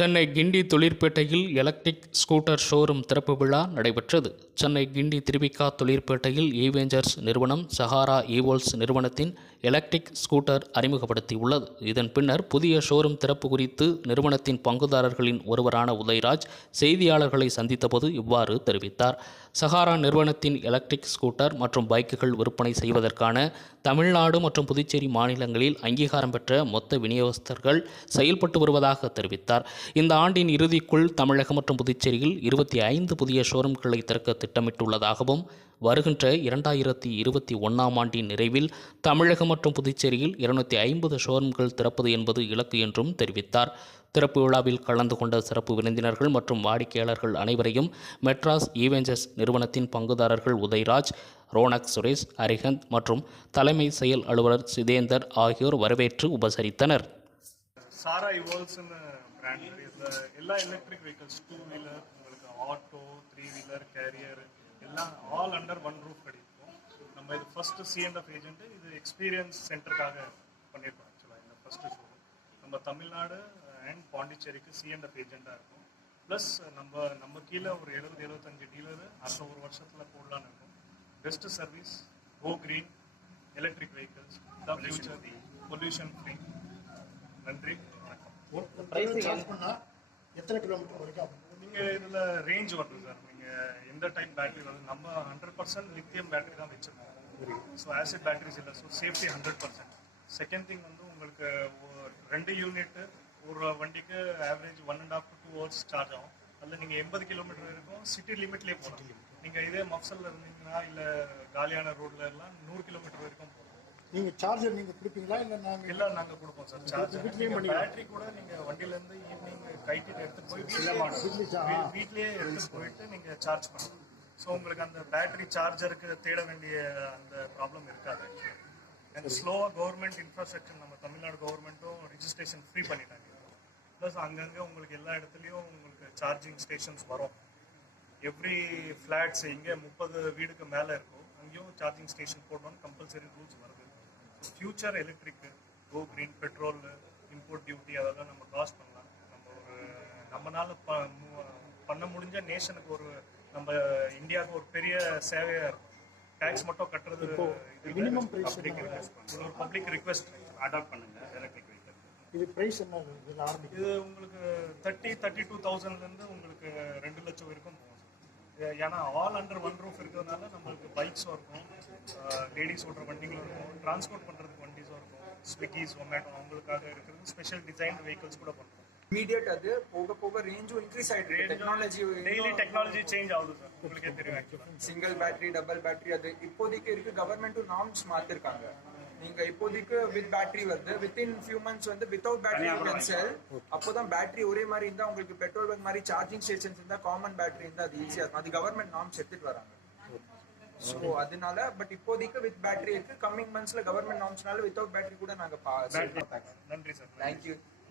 சென்னை கிண்டி தொழிற்பேட்டையில் electric scooter showroom திறப்பு விழா நடைபெற்றது. சென்னை கிண்டி திருவிக்கா தொழிற்பேட்டையில் ஈவேஞ்சர்ஸ் நிறுவனம் சஹாரா ஈவோல்ஸ் நிறுவனத்தின் எலக்ட்ரிக் ஸ்கூட்டர் அறிமுகப்படுத்தியுள்ளது. இதன் பின்னர் புதிய ஷோரூம் திறப்பு குறித்து நிறுவனத்தின் பங்குதாரர்களின் ஒருவரான உதயராஜ் செய்தியாளர்களை சந்தித்தபோது இவ்வாறு தெரிவித்தார். சஹாரா நிறுவனத்தின் எலக்ட்ரிக் ஸ்கூட்டர் மற்றும் பைக்குகள் விற்பனை செய்வதற்கான தமிழ்நாடு மற்றும் புதுச்சேரி மாநிலங்களில் அங்கீகாரம் பெற்ற மொத்த விநியோகஸ்தர்கள் செயல்பட்டு வருவதாக தெரிவித்தார். இந்த ஆண்டின் இறுதிக்குள் தமிழகம் மற்றும் புதுச்சேரியில் இருபத்தி ஐந்து புதிய ஷோரூம்களை திறக்க திட்டமிட்டுள்ளதாகவும் வருகின்ற இரண்டாயிரத்தி இருபத்தி ஒன்றாம் ஆண்டின் நிறைவில் தமிழகம் மற்றும் புதுச்சேரியில் இருநூத்தி ஐம்பது ஷோரூம்கள் திறப்பது என்பது இலக்கு என்றும் தெரிவித்தார். திறப்பு விழாவில் கலந்து கொண்ட சிறப்பு விருந்தினர்கள் மற்றும் வாடிக்கையாளர்கள் அனைவரையும் மெட்ராஸ் ஈவெஞ்சர்ஸ் நிறுவனத்தின் பங்குதாரர்கள் உதயராஜ் ரோனக் சுரேஷ் அரிஹந்த் மற்றும் தலைமை செயல் அலுவலர் சிதேந்தர் ஆகியோர் வரவேற்று உபசரித்தனர். சாரா இவால்ஸ்னு பிராண்ட் எல்லா எலக்ட்ரிக் வெஹிக்கல்ஸ் டூ வீலர் உங்களுக்கு ஆட்டோ த்ரீ வீலர் கேரியர் எல்லாம் ஆல் அண்டர் ஒன் ரூஃப் கிடைக்கும் நம்ம இது ஃபர்ஸ்ட் சிஎன்எஃப் ஏஜென்ட் இது எக்ஸ்பீரியன்ஸ் சென்டருக்காக பண்ணியிருக்கோம் ஆக்சுவலாக இந்த ஃபர்ஸ்ட் ஷோ நம்ம தமிழ்நாடு அண்ட் பாண்டிச்சேரிக்கு சிஎன்எஃப் ஏஜென்ட்டாக இருக்கும். ப்ளஸ் நம்ம நம்ம கீழே ஒரு எழுபது எழுபத்தஞ்சு டீலர் அடுத்த ஒரு வருஷத்தில் போடலான்னு இருக்கும். Best service go green electric vehicles the future pollution free நன்றி. வணக்கம் எத்தனை கிலோமீட்டர் வரைக்கும் நீங்க இதுல ரேஞ்ச் வருது சார் நீங்க எந்த டைப் பேட்டரி வருது? நம்ம ஹண்ட்ரட் பர்சன்ட் லித்தியம் பேட்டரி தான் வச்சிருக்கோம். ஸோ ஆசிட் பேட்டரிஸ் இல்லை. So safety hundred percent second thing வந்து உங்களுக்கு ரெண்டு யூனிட் ஒரு வண்டிக்கு average one and half two hours charge ஆகும். அதில் நீங்கள் எண்பது கிலோமீட்டர் வரைக்கும் சிட்டி லிமிட்லேயே போகலாம். நீங்கள் இதே மஃப்சலில் இருந்தீங்கன்னா இல்லை காலியான ரோட்ல எல்லாம் நூறு கிலோமீட்டர் வரைக்கும் போகலாம். நீங்க சார்ஜர் நீங்க கொடுப்பீங்களா? இல்ல நாங்க எல்லாம் நாங்க கொடுப்போம் சார். சார்ஜ் வீட்லயே நீங்க பேட்டரி கூட நீங்க வண்டில இருந்து ஈவினிங் கைட்டிட்டு எடுத்து போய் வீட்லயே எடுத்து போயிட்டு நீங்க சார்ஜ் பண்ணலாம். ஸோ உங்களுக்கு அந்த பேட்டரி சார்ஜருக்கு தேட வேண்டிய அந்த ப்ராப்ளம் இருக்காது அண்ட் ஸ்லோவாக கவர்மெண்ட் இன்ஃப்ராஸ்ட்ரக்சர் நம்ம தமிழ்நாடு கவர்மெண்ட்டும் ரிஜிஸ்ட்ரேஷன் ஃப்ரீ பண்ணிட்டாங்க. ப்ளஸ் அங்கங்கே உங்களுக்கு எல்லா இடத்துலையும் உங்களுக்கு சார்ஜிங் ஸ்டேஷன்ஸ் வரும். எவ்ரி ஃப்ளாட்ஸ் எங்கே முப்பது வீடுக்கு மேலே இருக்கோ அங்கேயும் சார்ஜிங் ஸ்டேஷன் போடணும்னு கம்பல்சரி ரூல்ஸ் வருது. Future electric go green petrol import duty அதெல்லாம் நம்ம காஸ்ட் பண்ணலாம். நம்ம ஒரு நம்மனால ப பண்ண முடிஞ்ச நேஷனுக்கு ஒரு நம்ம இந்தியாவுக்கு ஒரு பெரிய சேவையா இருக்கும். டேக்ஸ் மட்டும் கட்டுறது பப்ளிக் ரிக்வெஸ்ட் ஒரு பப்ளிக் ரிக்வெஸ்ட் அடாப்ட் பண்ணுங்க எலக்ட்ரிக் வெஹிக்கல் இது பிரைஸ் என்ன இது உங்களுக்கு தேர்ட்டி தேர்ட்டி டூ தௌசண்ட்லேருந்து உங்களுக்கு ரெண்டு லட்சம் வரைக்கும் ஏன்னா ஆல் அண்டர் ஒன் ரூஃப் இருக்கிறதுனால நம்மளுக்கு பைக்ஸும் இருக்கும். லேடிஸ் ஓட்டுற வண்டிகளும் இருக்கும். டிரான்ஸ்போர்ட் பண்ணுறதுக்கு வண்டிஸும் இருக்கும். ஸ்விக்கி ஜொமேட்டோ அவங்களுக்காக இருக்கிறது. ஸ்பெஷல் டிசைன் வெஹிக்கிள்ஸ் கூட பண்ணுறோம் இமீடியட் அது போக போக ரேஞ்சும் இன்க்ரீஸ் ஆயிட்டு இருக்கு. டெக்னாலஜி டெய்லி டெக்னாலஜி சேஞ்ச் ஆகுது சார் உங்களுக்கே தெரியும் சிங்கிள் பேட்டரி டபுள் பேட்டரி அது இப்போதைக்கு இருக்கு கவர்மெண்ட்டும் நார்ம்ஸ் மாத்திருக்காங்க. நீங்க இப்போதைக்கு வித் பேட்டரி வருது வித்தின் ஃபியூ மந்த்ஸ் வந்து வித்தவுட் பேட்டரி கேன் செல் அப்போதான் பேட்டரி ஒரே மாதிரி இருந்தா உங்களுக்கு பெட்ரோல் பங்க் மாதிரி சார்ஜிங் ஸ்டேஷன்ஸ் இருந்தா காமன் பேட்டரி இருந்தா அது ஈஸியா இருக்கும். அது கவர்மெண்ட் நார்ம்ஸ் எடுத்துட்டு வராங்க. ஸோ அதனால பட் இப்போதைக்கு வித் பேட்டரி இருக்கு. கம்மிங் மந்த்ஸ்ல கவர்மெண்ட் நார்ம்ஸ்னால வித்தவுட் பேட்டரி கூட நாங்க நன்றி. Sir thank you